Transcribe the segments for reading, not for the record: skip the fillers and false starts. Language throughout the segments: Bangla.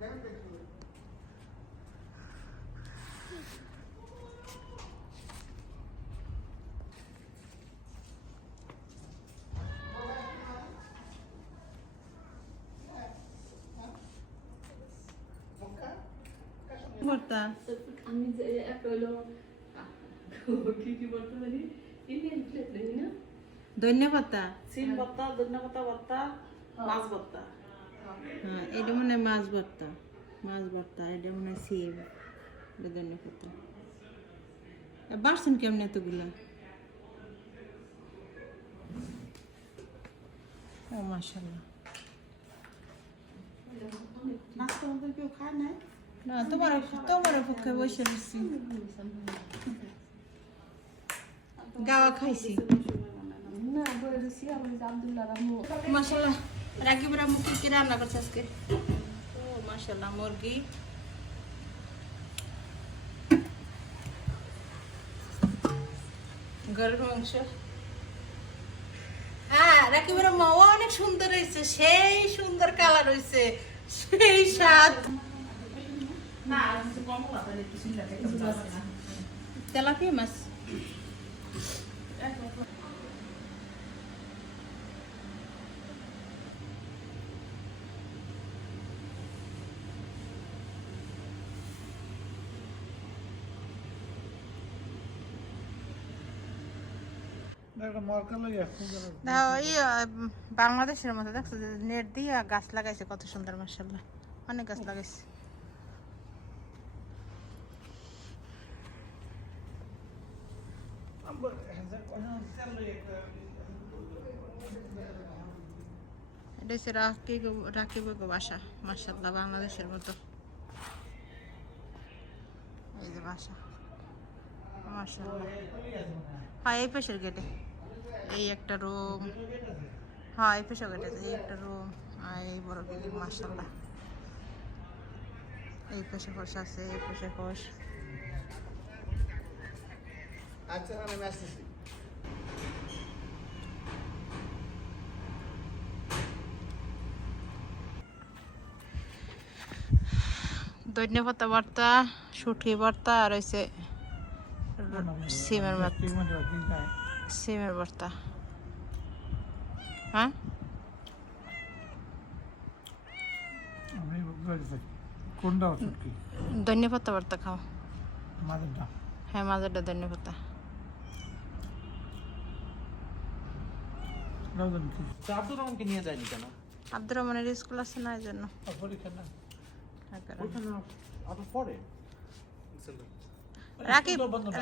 ভর্তা আমি যে একটা হলো কি বলতে পারি ইন্ডিয়ান প্লেট নেই না ধনিয়া পাতা সিম ভর্তা, ধনিয়া পাতা ভর্তা, মাছ ভর্তা। হ্যাঁ এটা মনে হয় মাছ ভর্তা এটা মনে হয় সিম এটা ধনিয়া পাতা বাড়ছেন কেমন এতগুলা ও মাশাআল্লাহ নাস্তা আমাদের কেউ খায় নাই। না তোমার পক্ষে বসে রয়েছি গাওয়া খাইছি না বলেছি আমি আব্দুল্লাহ রামু মাশাআল্লাহ রাকিবরা মুখে কি রান্না করছে আজকে ও মাশাআল্লাহ মুরগি গরুর মাংস হ্যাঁ রাকিবরা মাও অনেক সুন্দর হয়েছে সেই সুন্দর কালার হয়েছে সেই স্বাদ না, কিছু কম না, তাহলে একটু সিম লাগে, একটু আছে না। তেলাপিয়া মাছ বাংলাদেশের মতো দেখছো নেট দিয়ে গাছ লাগাইছে কত সুন্দর মাশাআল্লাহ অনেক গাছ লাগাইছে এটা হচ্ছে রাকিবের বাসা মাশাআল্লাহ বাংলাদেশের মতো এই যে বাসা মাশাআল্লাহ হ্যাঁ এই পেশের গেটে এই একটা রুম হ্যাঁ এই পেশা গেটে এই একটা রুম আর এই বড় বিল্ডিং মাশাআল্লাহ এই পেশে খোশ আছে এই পেশে খোশ আচ্ছা আমি আসতেছি ধনিয়া পাতা ভর্তা শুটকি ভর্তা আর হচ্ছে সিমের ভর্তা হ্যাঁ ধনিয়া পাতা ভর্তা খাও হ্যাঁ মাঝেরটা ধনিয়া পাতা আব্দুর রহমানকে নিয়ে যায়নি কেন? আব্দুর রহমানের স্কুল আছে না এই জন্য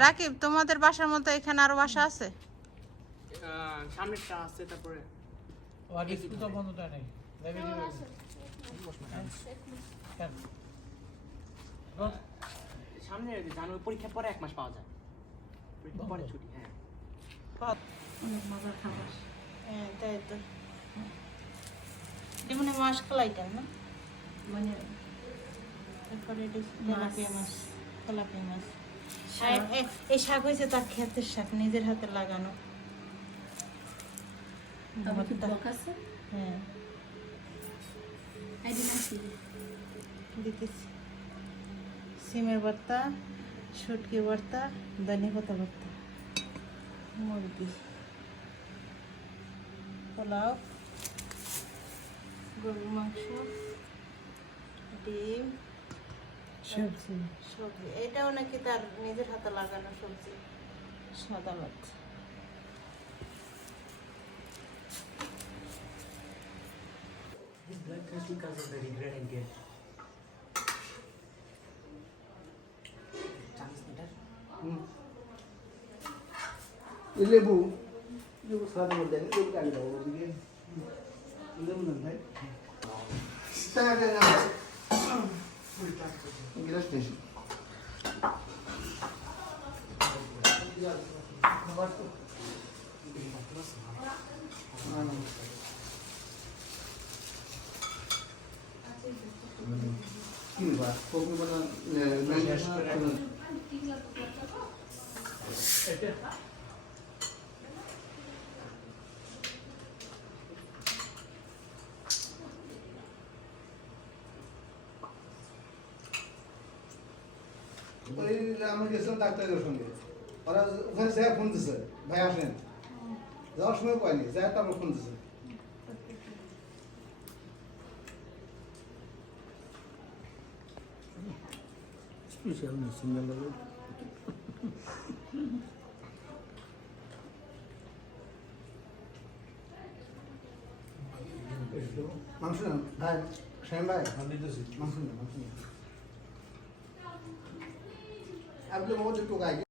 রাকিব তোমাদের বাসার মতো এখানে আরো বাসা আছে সামনেরটা আছে তারপরে সামনে জানুয়ারি পরীক্ষার পরে 1 মাস পাওয়া যায় পরে ছুটি হ্যাঁ অনেক মজার খাবার হ্যাঁ তাই তো যেমন মাছ কালাইটাম না মানে তারপরে তেলাপিয়া মাছ এই শাক হয়েছে তার ক্ষেতের শাক নিজের হাতে লাগানো আছে হ্যাঁ দিতেছি সিমের ভর্তা শুটকি ভর্তা ধনিয়া পাতা ভর্তা মুরগি পোলাও গরুর মাংস ডিম সবজি এটাও নাকি তার নিজের হাতে লাগানো সবজি সাদা ভাত His blood thirsty because of the regret and guilt. লেবু সাদা মধ্যে লেবু কাটি দাও ওদিকে লেবু না ভাই টাকা না গিলাস নেই কি বা কোন বানা ওই আমরা গেছিলাম ডাক্তারের সঙ্গে ওরা ওখানে যা ফোন দিছে ভাই আসেন যাওয়ার সময় পাইনি যা তারপর ফোন দিছে স্পেশাল না সিঙ্গেল লাগে মাংস না ভাই শ্যাম ভাই মাংস না আপনি বাবু একটু গাই